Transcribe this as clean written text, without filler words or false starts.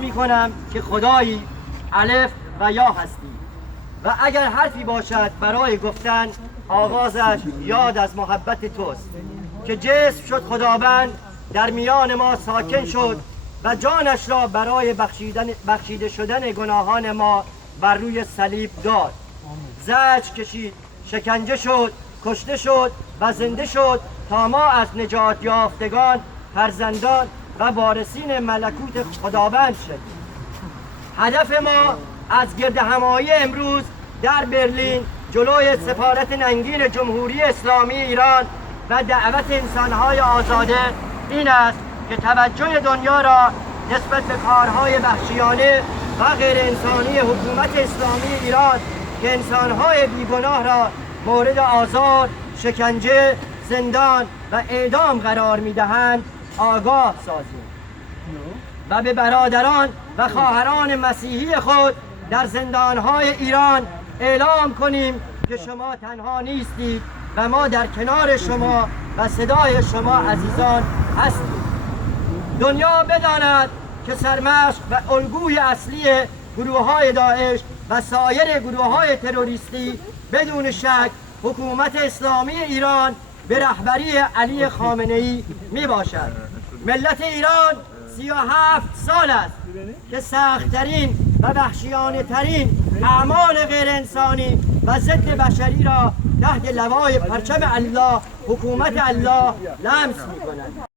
می کنم که خدایی الف و یا هستی و اگر حرفی باشد برای گفتن آغازش یاد از محبت توست که جسم شد خداوند در میان ما ساکن شد و جانش را برای بخشیده شدن گناهان ما بر روی صلیب داد. زجر کشید، شکنجه شد، کشته شد و زنده شد تا ما از نجات یافتگان، فرزندان و وارثین ملکوت خداوند شدیم. هدف ما از گردهمایی امروز در برلین جلوی سفارت ننگین جمهوری اسلامی ایران و دعوت انسانهای آزاده این است که توجه دنیا را نسبت به کارهای وحشیانه و غیر انسانی حکومت اسلامی ایران که انسانهای بیگناه را مورد آزار، شکنجه، زندان و اعدام قرار می‌دهند آگاه سازیم و به برادران و خواهران مسیحی خود در زندانهای ایران اعلام کنیم که شما تنها نیستید و ما در کنار شما و صدای شما عزیزان هستیم. دنیا بداند که سرمشق و الگوی اصلی گروه‌های داعش و سایر گروه‌های تروریستی بدون شک حکومت اسلامی ایران به رهبری علی خامنه‌ای می باشد. ملت ایران 37 سال است که سخت‌ترین و وحشیانه‌ترین اعمال غیر انسانی و ضد بشری را تحت لوای پرچم الله، حکومت الله لمس می‌کند.